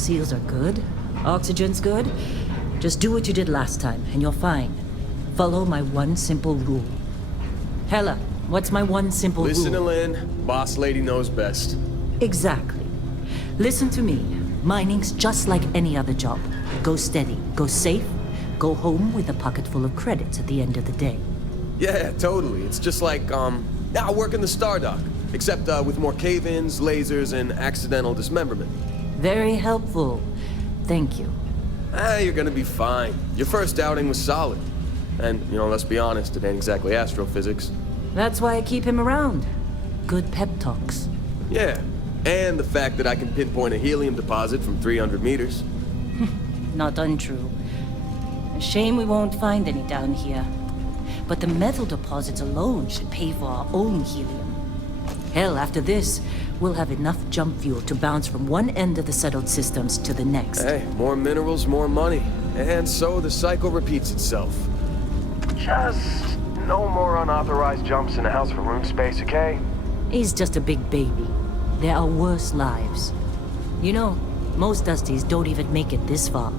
seals are good. Oxygen's good. Just do what you did last time, and you're fine. Follow my one simple rule. Hella, what's my one simple rule? Listen to Lynn. Boss lady knows best. Exactly. Listen to me. Mining's just like any other job. Go steady, go safe, go home with a pocket full of credits at the end of the day. Yeah, totally. It's just like, I work in the Stardock. Except with more cave-ins, lasers, and accidental dismemberment. Very helpful. Thank you. You're gonna be fine. Your first outing was solid. And, let's be honest, it ain't exactly astrophysics. That's why I keep him around. Good pep talks. Yeah, and the fact that I can pinpoint a helium deposit from 300 meters. Not untrue. A shame we won't find any down here. But the metal deposits alone should pay for our own helium. Hell, after this, we'll have enough jump fuel to bounce from one end of the settled systems to the next. Hey, more minerals, more money. And so the cycle repeats itself. Just no more unauthorized jumps in the house for room space, okay? He's just a big baby. There are worse lives. You know, most Dusties don't even make it this far.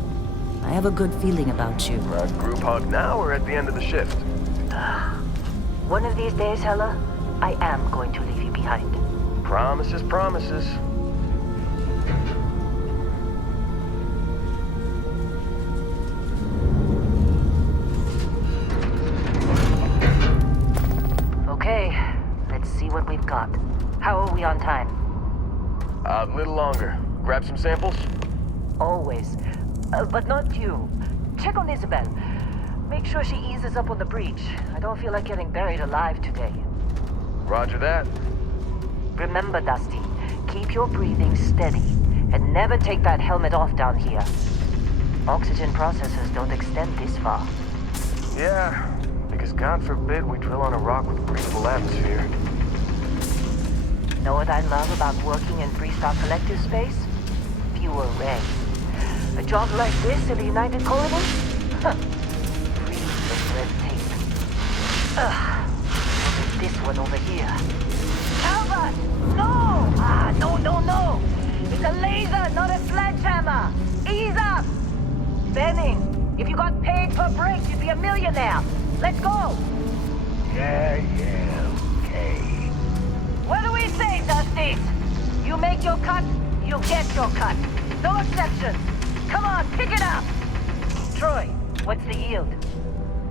I have a good feeling about you. Group hug now or at the end of the shift? One of these days, Hella, I am going to leave you behind. Promises, promises. Okay, let's see what we've got. How are we on time? A little longer. Grab some samples? Always. But not you. Check on Isabel. Make sure she eases up on the breach. I don't feel like getting buried alive today. Roger that. Remember, Dusty, keep your breathing steady and never take that helmet off down here. Oxygen processors don't extend this far. Yeah, because God forbid we drill on a rock with a breathable atmosphere. Know what I love about working in Freestar Collective space? Fewer rain. A job like this in the United Colonies? Huh. Free of red tape. Look at this one over here. Albert! No! No! It's a laser, not a sledgehammer! Ease up! Benning, if you got paid per break, you'd be a millionaire. Let's go! Yeah, okay. What do we say, Dusty? You make your cut, you get your cut. No exceptions. Come on, pick it up! Troy, what's the yield?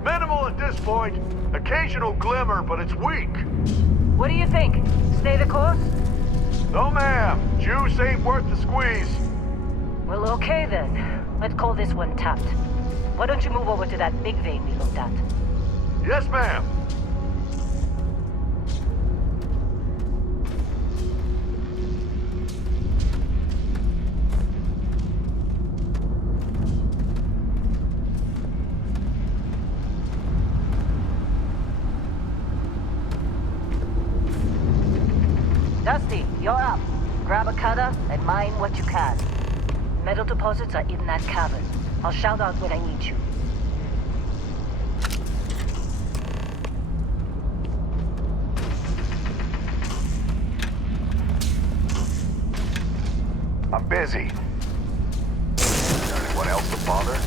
Minimal at this point. Occasional glimmer, but it's weak. What do you think? Stay the course? No, ma'am. Juice ain't worth the squeeze. Well, okay then. Let's call this one tapped. Why don't you move over to that big vein we looked at? Yes, ma'am. Dusty, you're up. Grab a cutter and mine what you can. Metal deposits are in that cavern. I'll shout out when I need you. I'm busy. Anyone else to bother?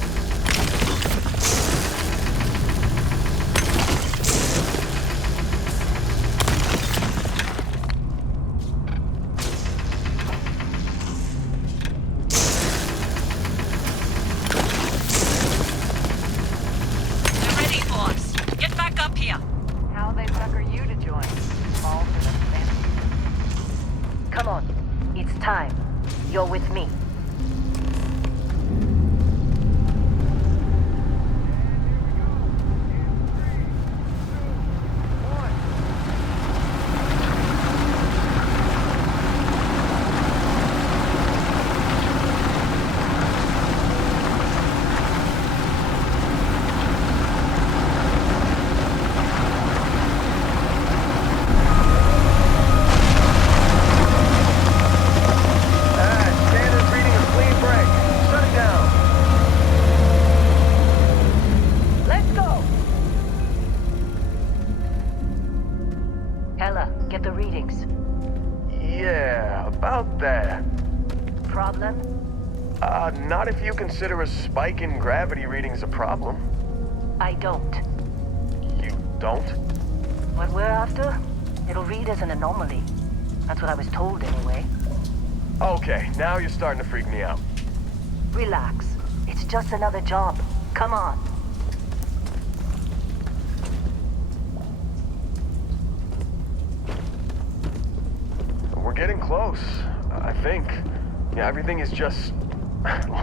Come on, it's time. You're with me. Get the readings. Yeah, about that. Problem? Not if you consider a spike in gravity readings a problem. I don't. You don't? What we're after, it'll read as an anomaly. That's what I was told anyway. Okay, now you're starting to freak me out. Relax. It's just another job. Come on. We're getting close, I think. Yeah, everything is just...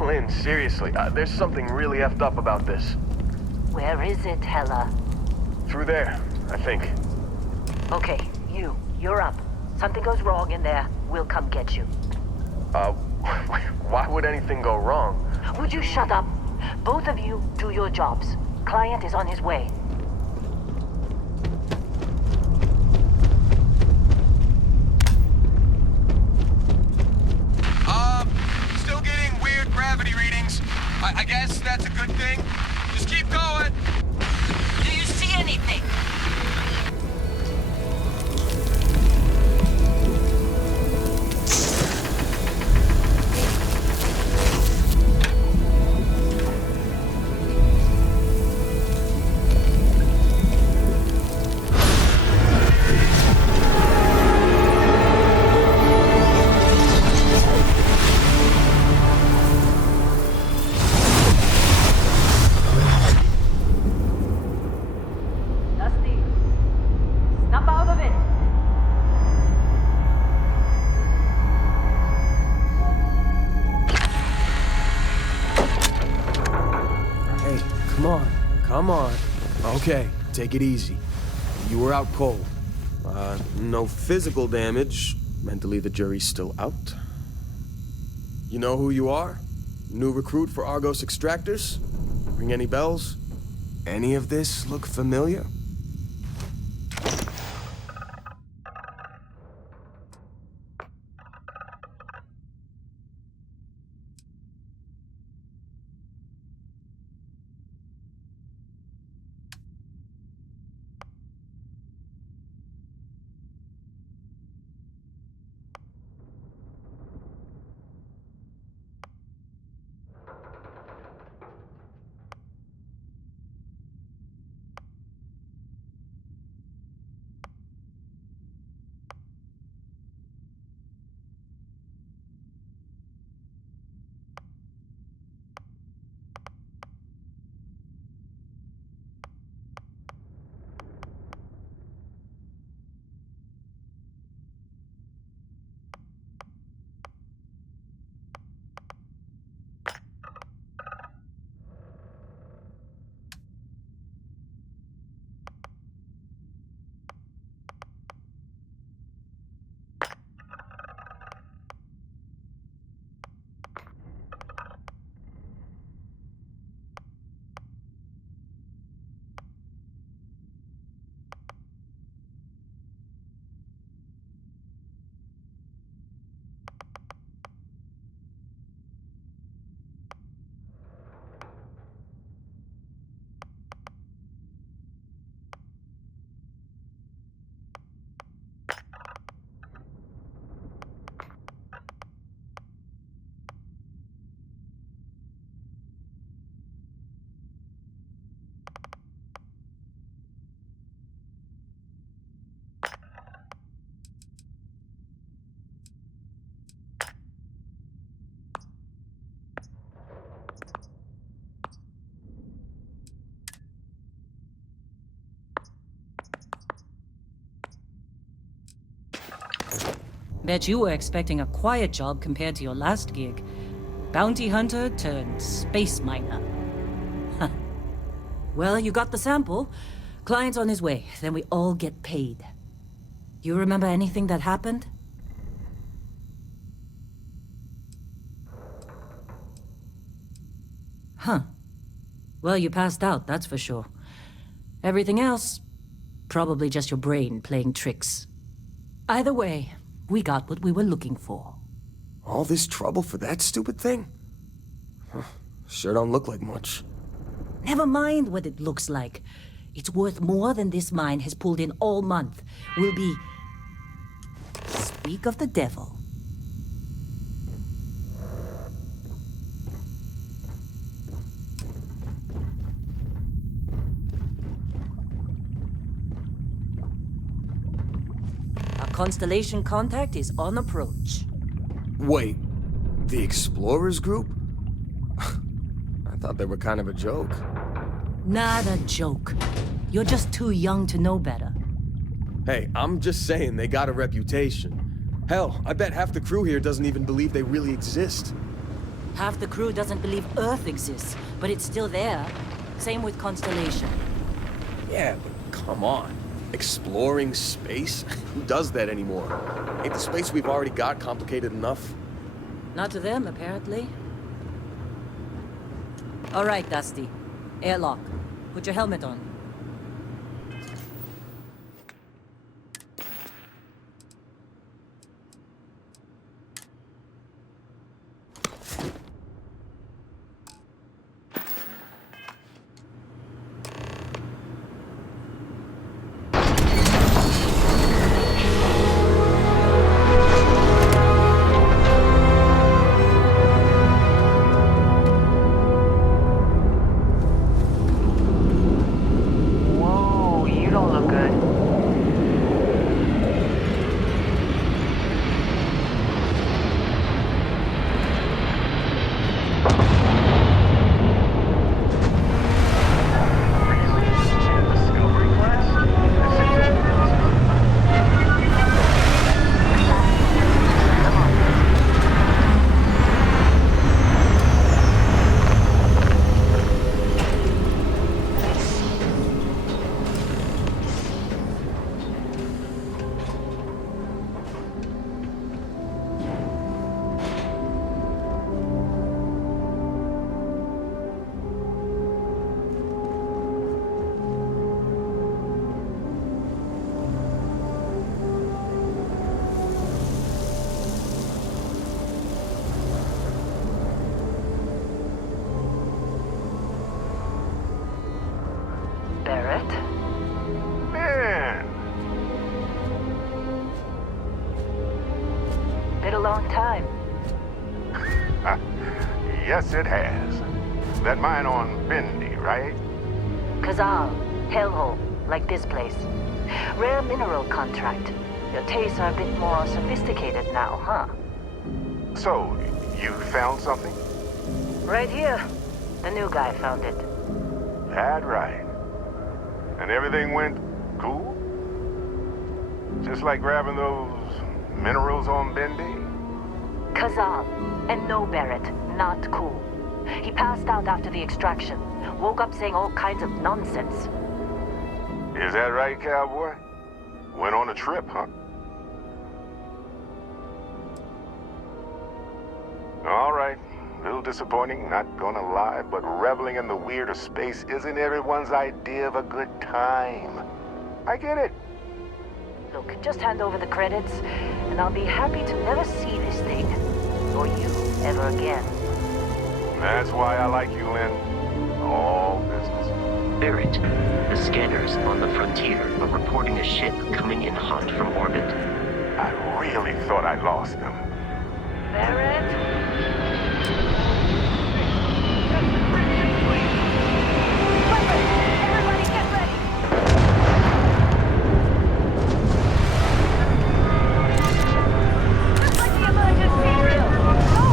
Lynn, seriously, there's something really effed up about this. Where is it, Hella? Through there, I think. Okay, you're up. Something goes wrong in there, we'll come get you. Why would anything go wrong? Would you shut up? Both of you do your jobs. Client is on his way. Still getting weird gravity readings. I guess that's a good thing. Just keep going. Do you see anything? Come on. Okay, take it easy. You were out cold. No physical damage. Mentally, the jury's still out. You know who you are? New recruit for Argos Extractors? Ring any bells? Any of this look familiar? Bet you were expecting a quiet job compared to your last gig. Bounty hunter turned space miner. Huh. Well, you got the sample. Client's on his way, then we all get paid. You remember anything that happened? Huh. Well, you passed out, that's for sure. Everything else, probably just your brain playing tricks. Either way, we got what we were looking for. All this trouble for that stupid thing? Huh. Sure don't look like much. Never mind what it looks like. It's worth more than this mine has pulled in all month. We'll be... Speak of the devil. Constellation contact is on approach. Wait, the Explorers group? I thought they were kind of a joke. Not a joke. You're just too young to know better. Hey, I'm just saying they got a reputation. Hell, I bet half the crew here doesn't even believe they really exist. Half the crew doesn't believe Earth exists, but it's still there. Same with Constellation. Yeah, but come on. Exploring space? Who does that anymore? Ain't the space we've already got complicated enough? Not to them, apparently. All right, Dusty. Airlock. Put your helmet on. Whoa, you don't look good. Discovery class? Barrett? Man, Been a long time. yes it has. That mine on Bendy, right? Kazal, hellhole, like this place. Rare mineral contract. Your tastes are a bit more sophisticated now, huh? So, you found something? Right here. The new guy found it. That right. And everything went cool? Just like grabbing those minerals on Bendy? Kazal, and no Barrett, not cool. He passed out after the extraction. Woke up saying all kinds of nonsense. Is that right, cowboy? Went on a trip, huh? All right. A little disappointing, not gonna lie, but reveling in the weird of space isn't everyone's idea of a good time. I get it. Look, just hand over the credits, and I'll be happy to never see this thing, or you, ever again. That's why I like you, Lynn. All business. Barrett, the scanners on the frontier are reporting a ship coming in hot from orbit. I really thought I lost them. Barrett? Everybody get ready! Looks like the emergency drill! Go!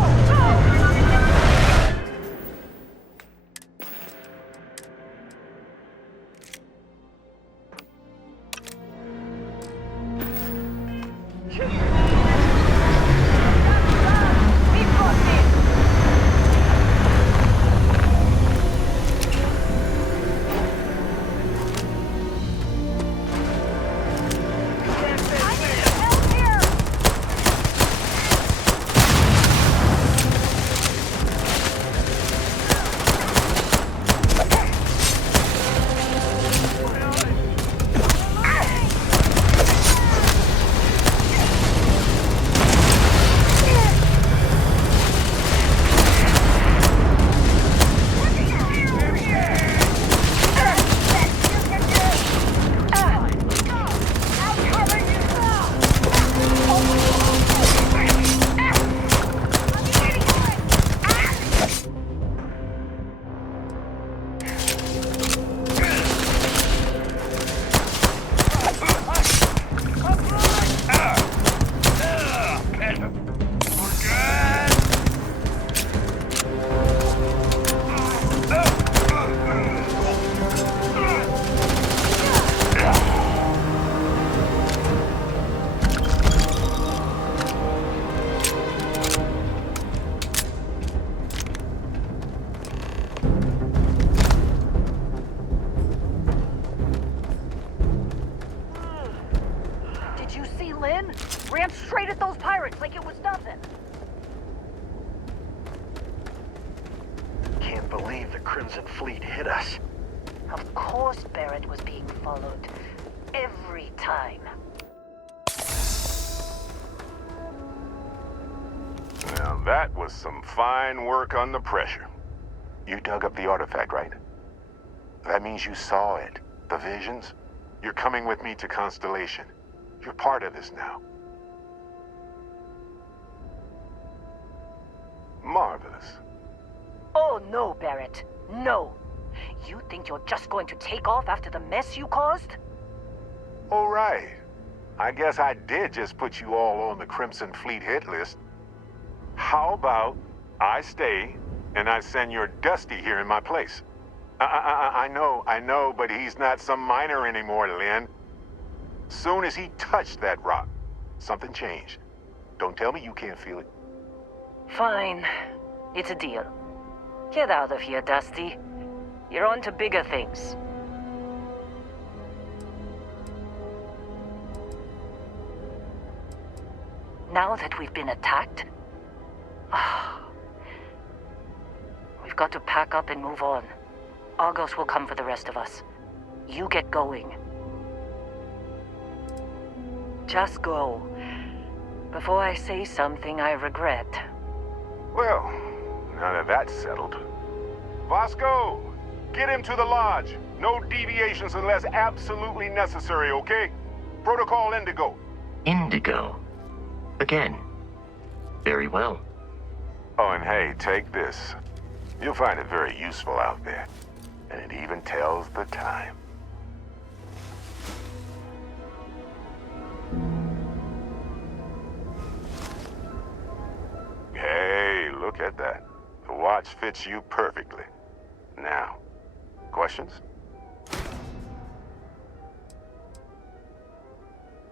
We've got this! see, Lynn? Ran straight at those pirates like it was nothing. Can't believe the Crimson Fleet hit us. Of course Barrett was being followed. Every time. Now that was some fine work under pressure. You dug up the artifact, right? That means you saw it. The visions? You're coming with me to Constellation. You're part of this now. Marvelous. Oh no, Barrett. No. You think you're just going to take off after the mess you caused? All right. I guess I did just put you all on the Crimson Fleet hit list. How about I stay and I send your Dusty here in my place? I know, but he's not some miner anymore, Lynn. Soon as he touched that rock, something changed. Don't tell me you can't feel it. Fine. It's a deal. Get out of here, Dusty. You're on to bigger things. Now that we've been attacked, we've got to pack up and move on. Argos will come for the rest of us. You get going. Just go. Before I say something I regret. Well, now that that's settled. Vasco, get him to the lodge. No deviations unless absolutely necessary, okay? Protocol Indigo. Indigo. Again. Very well. Oh, and hey, take this. You'll find it very useful out there. And it even tells the time. Hey, look at that. The watch fits you perfectly. Now, questions?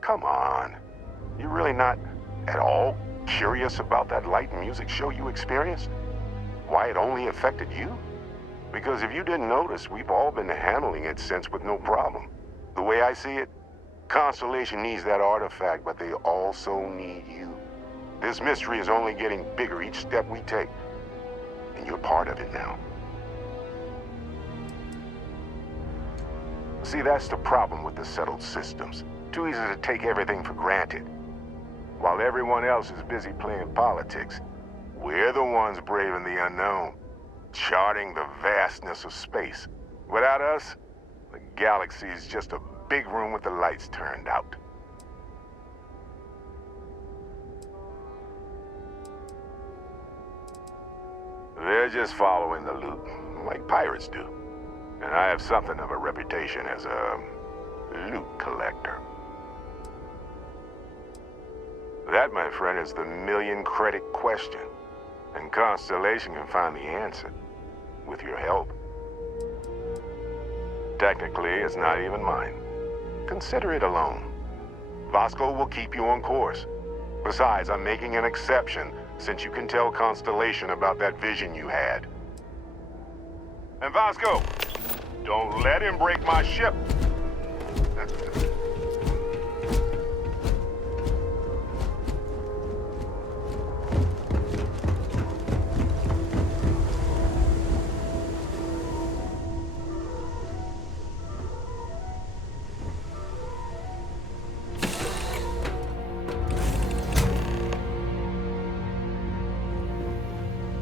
Come on. You're really not at all curious about that light and music show you experienced? Why it only affected you? Because if you didn't notice, we've all been handling it since with no problem. The way I see it, Constellation needs that artifact, but they also need you. This mystery is only getting bigger each step we take. And you're part of it now. See, that's the problem with the settled systems. Too easy to take everything for granted. While everyone else is busy playing politics, we're the ones braving the unknown, charting the vastness of space. Without us, the galaxy is just a big room with the lights turned out. They're just following the loot, like pirates do. And I have something of a reputation as a loot collector. That, my friend, is the million-credit question. And Constellation can find the answer, with your help. Technically, it's not even mine. Consider it a loan. Vasco will keep you on course. Besides, I'm making an exception, since you can tell Constellation about that vision you had. And Vasco, don't let him break my ship.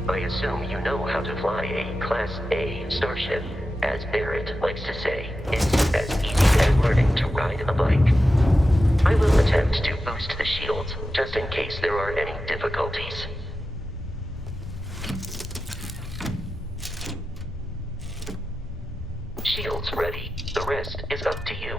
I assume you know how to fly a Class A starship. As Barrett likes to say, it's as easy as learning to ride a bike. I will attempt to boost the shields, just in case there are any difficulties. Shields ready. The rest is up to you.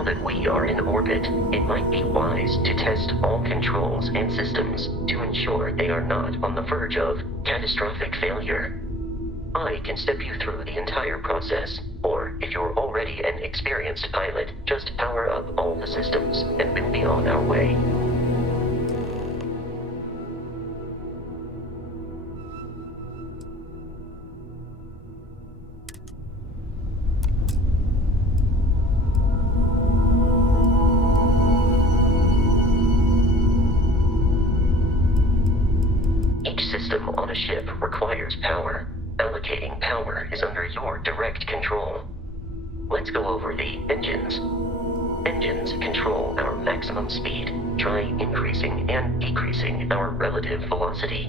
Now that we are in orbit, it might be wise to test all controls and systems to ensure they are not on the verge of catastrophic failure. I can step you through the entire process, or if you're already an experienced pilot, just power up all the systems and we'll be on our way. Each system on a ship requires power. Allocating power is under your direct control. Let's go over the engines. Engines control our maximum speed. Try increasing and decreasing our relative velocity.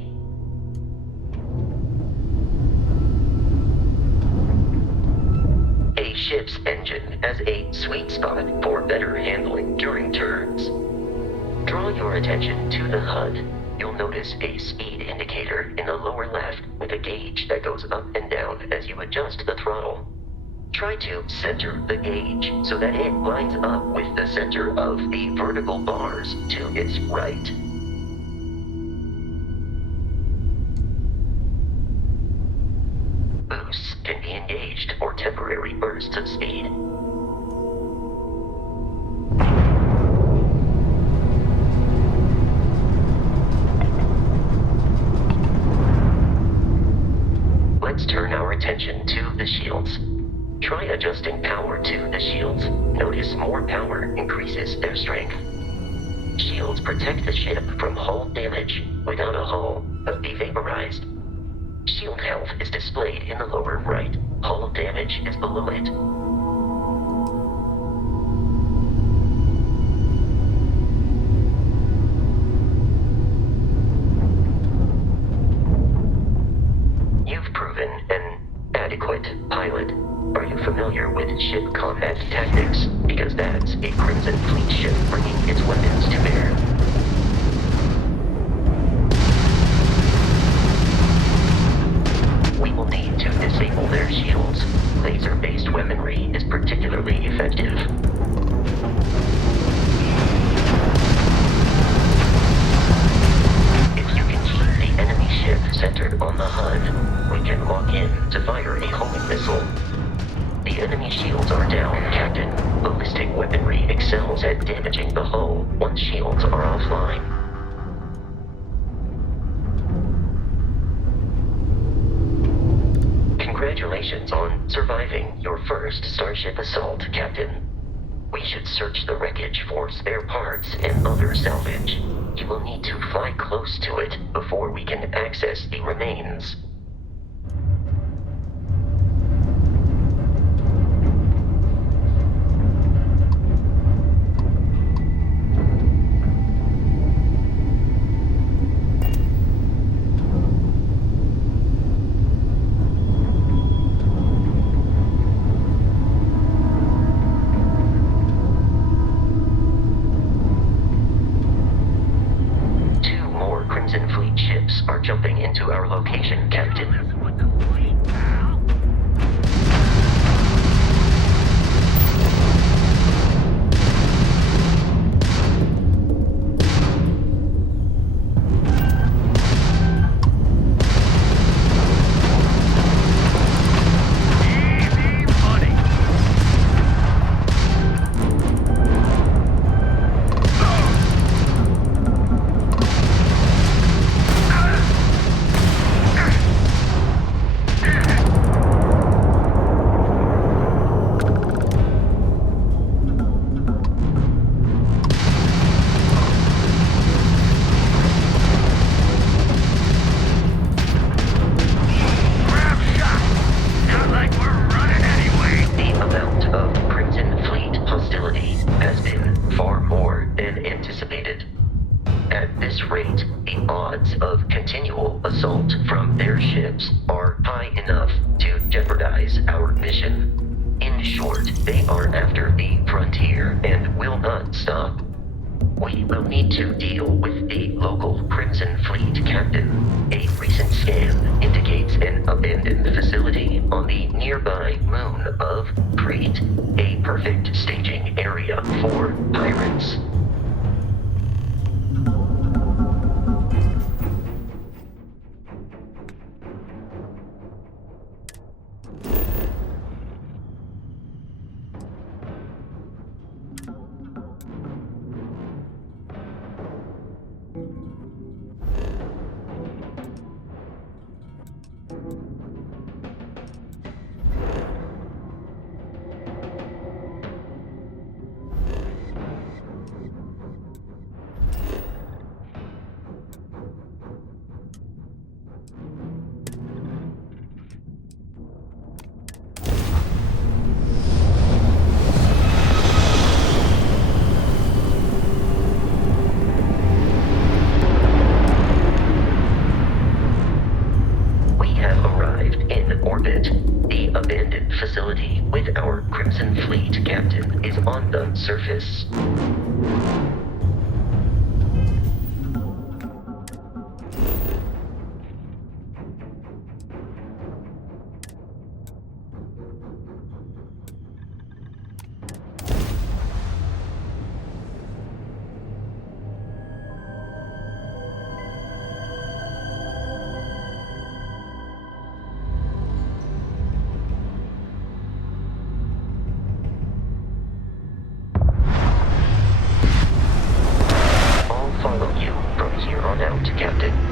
A ship's engine has a sweet spot for better handling during turns. Draw your attention to the HUD. You'll notice a speed indicator in the lower left with a gauge that goes up and down as you adjust the throttle. Try to center the gauge so that it lines up with the center of the vertical bars to its right. Boosts can be engaged for temporary bursts of speed. Let's turn our attention to the shields. Try adjusting power to the shields. Notice more power increases their strength. Shields protect the ship from hull damage. Without a hull, but be vaporized. Shield health is displayed in the lower right. Hull damage is below it. You've proven an adequate pilot. Are you familiar with ship combat tactics? Because that's a Crimson Fleet ship bringing its weapons to bear. We will need to disable their shields. Laser-based weaponry is particularly effective. If you can keep the enemy ship centered on the HUD, we can lock in to fire a homing missile. The enemy shields are down, Captain. Ballistic weaponry excels at damaging the hull once shields are offline. Congratulations on surviving your first Starship assault, Captain. We should search the wreckage for spare parts and other salvage. You will need to fly close to it before we can access the remains. Are jumping into our location, Captain. Staging area. area for pirates. The abandoned facility with our Crimson Fleet captain is on the surface. Captain.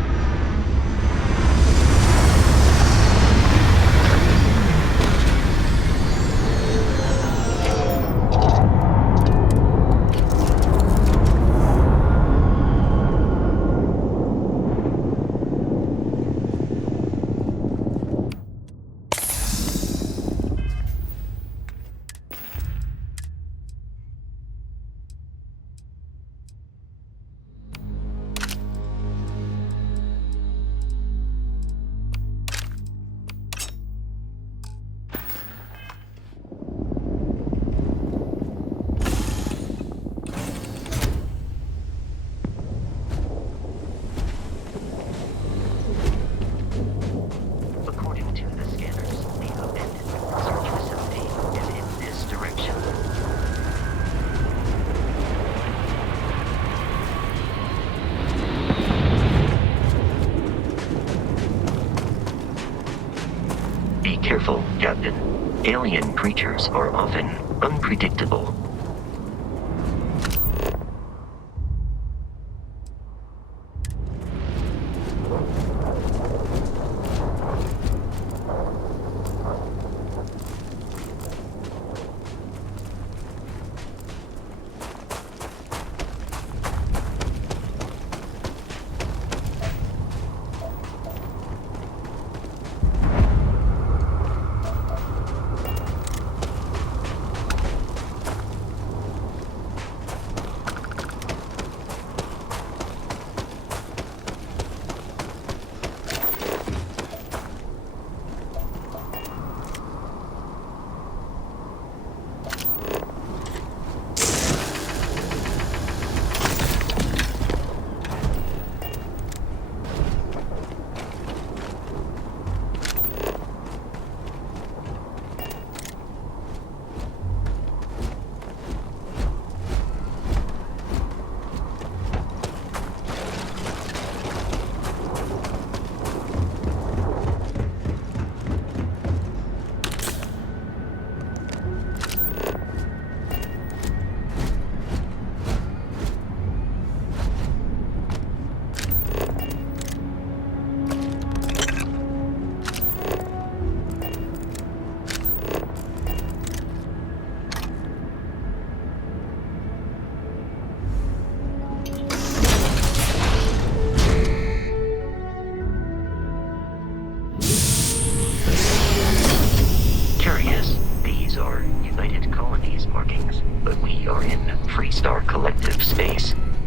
Be careful, Captain. Alien creatures are often unpredictable.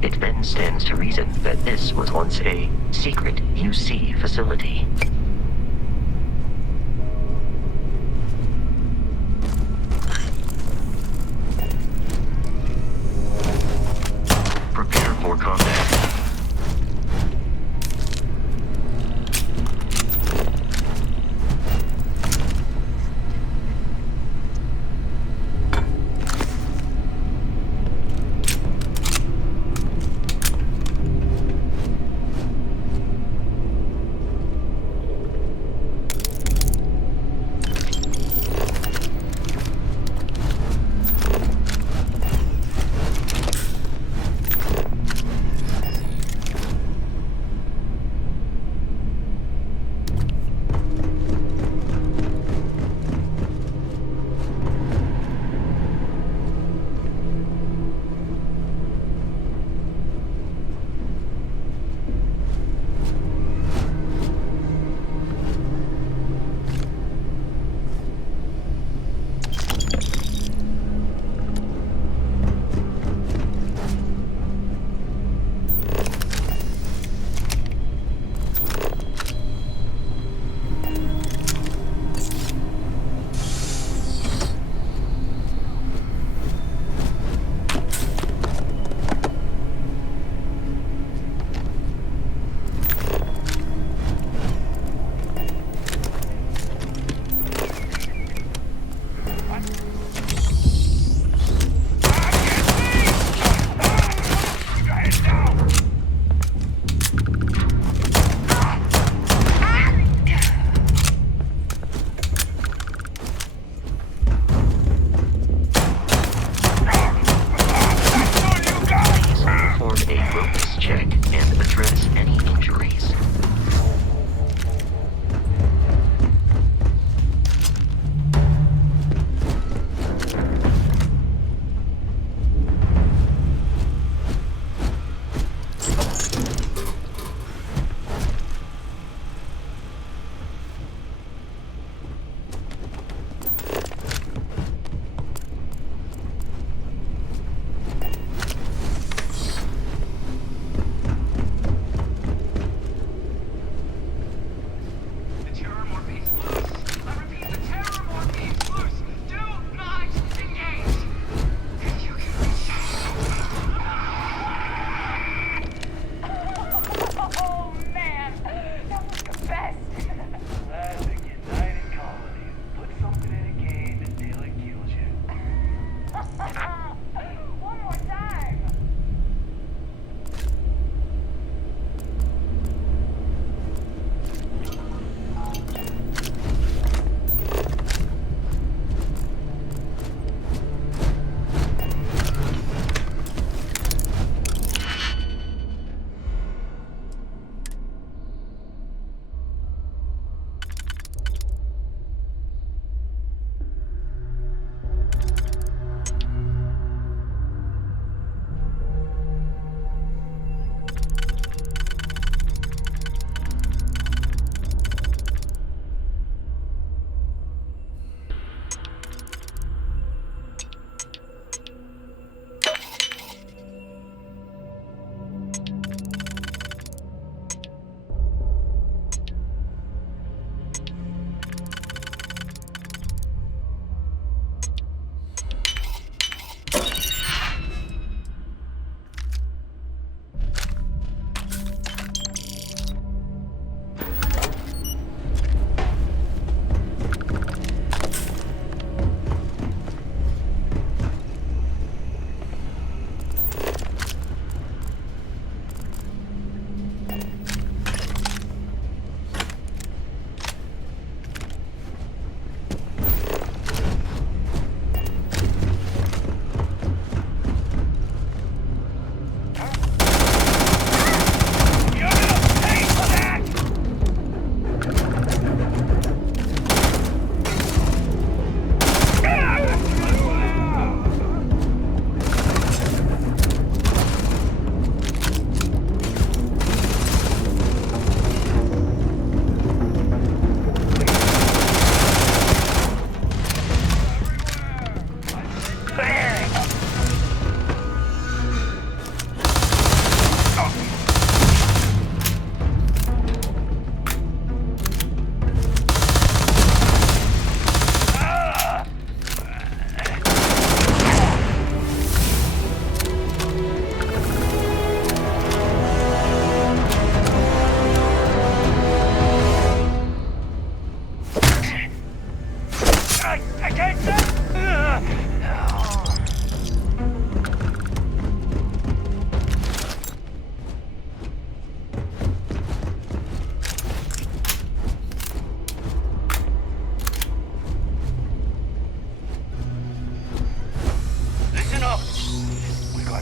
It then stands to reason that this was once a secret UC facility. Prepare for combat.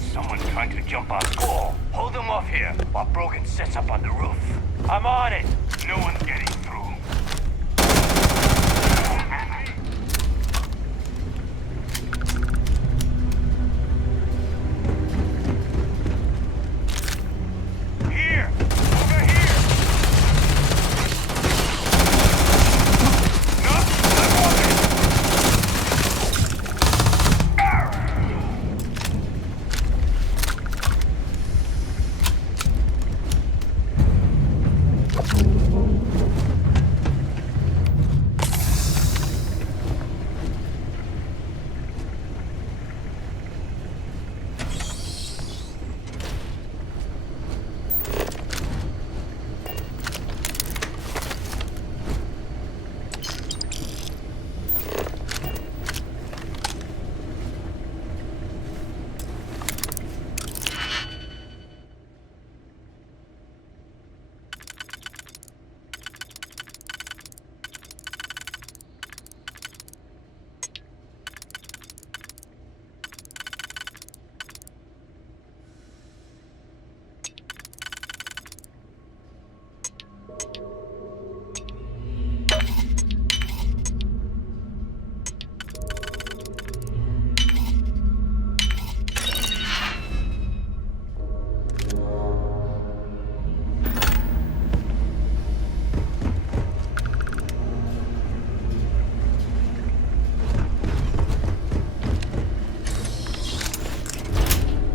got someone trying to jump our wall. Hold them off here while Brogan sets up on the roof. I'm on it. No one's getting through. Here! Over here! No, I'm on it!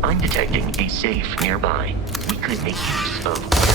I'm detecting a safe nearby. We could make use of whatever.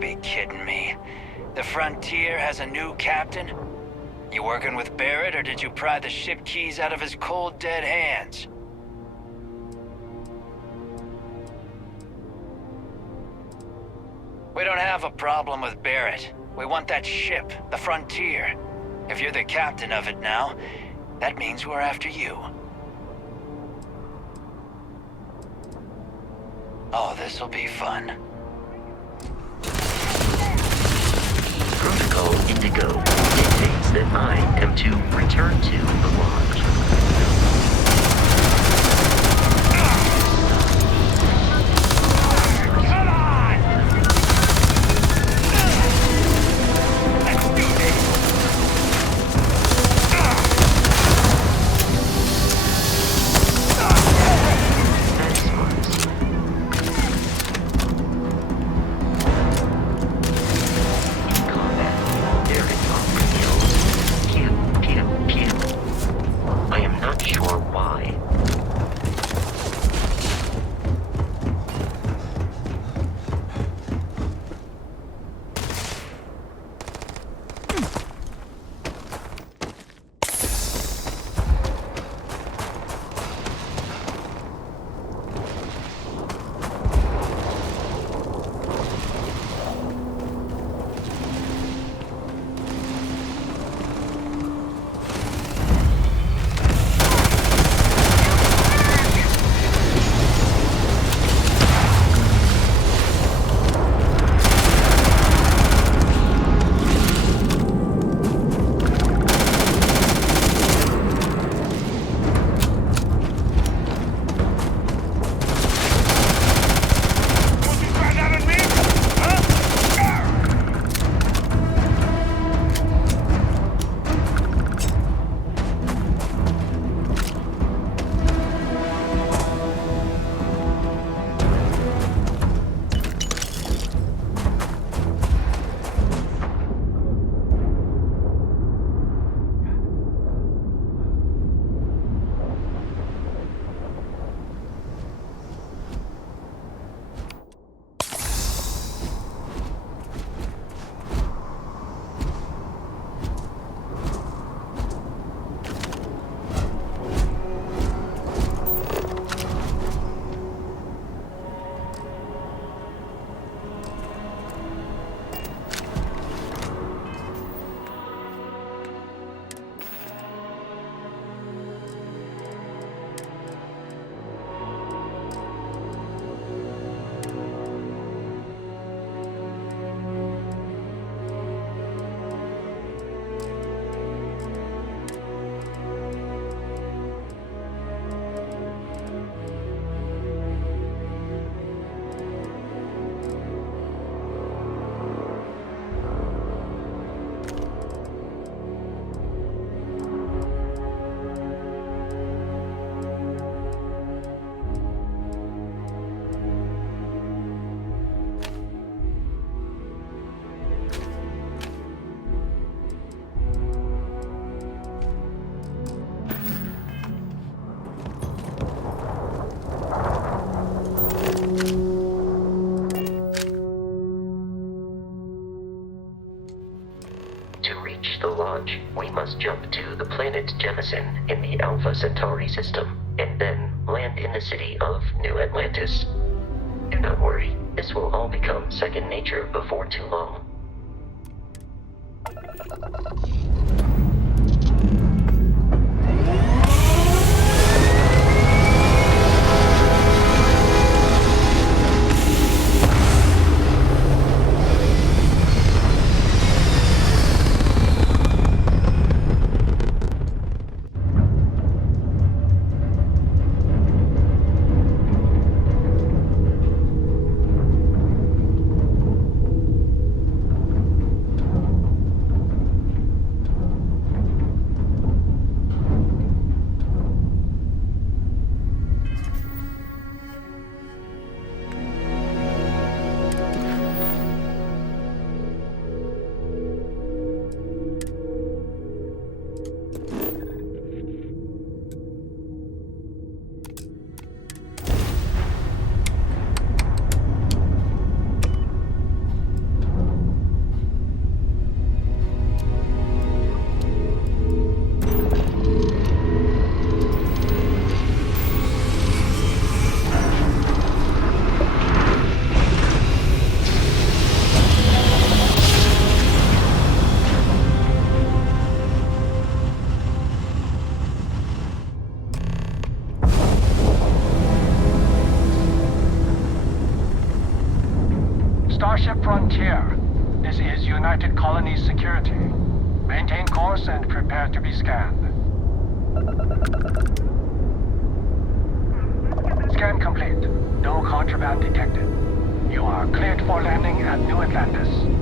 Be kidding me. The Frontier has a new captain? You working with Barrett, or did you pry the ship keys out of his cold, dead hands? We don't have a problem with Barrett. We want that ship, the Frontier. If you're the captain of it now, that means we're after you. Oh, this'll be fun. Protocol Indigo dictates that I am to return to the lodge. Come on! Let's do this! To reach the launch, we must jump to the planet Jemison in the Alpha Centauri system, and then land in the city of New Atlantis. Do not worry, this will all become second nature before too long. Starship Frontier. This is United Colonies Security. Maintain course and prepare to be scanned. Scan complete. No contraband detected. You are cleared for landing at New Atlantis.